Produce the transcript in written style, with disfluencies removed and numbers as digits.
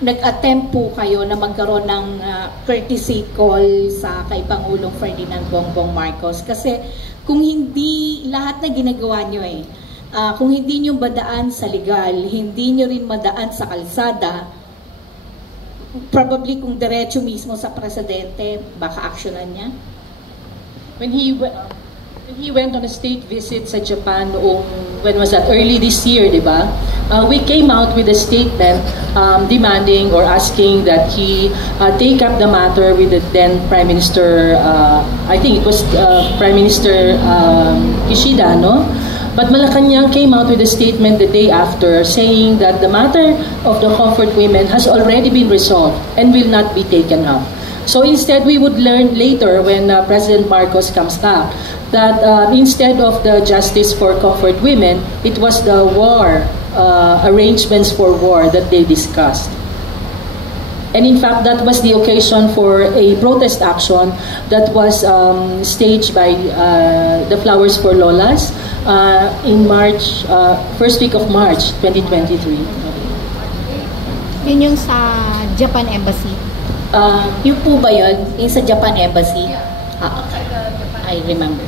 nag-attempt po kayo na magkaroon ng courtesy call sa kay Pangulong Ferdinand Bongbong Marcos? Kasi kung hindi lahat na ginagawa nyo kung hindi nyo madaan sa legal, hindi nyo rin madaan sa kalsada, probably kung diretso mismo sa presidente, baka aksyonan niya? When he went on a state visit sa Japan when was that? Early this year, di ba? We came out with a statement demanding or asking that he take up the matter with the then Prime Minister, I think it was Prime Minister Kishida, no? But Malacanang came out with a statement the day after saying that the matter of the comfort women has already been resolved and will not be taken up. So instead, we would learn later when President Marcos comes back that instead of the justice for comfort women, it was the war, arrangements for war that they discussed. And in fact, that was the occasion for a protest action that was staged by the Flowers for Lolas in March, first week of March 2023. Yun yung sa Japan Embassy? Yun po ba yun? Yung sa Japan Embassy? I remember.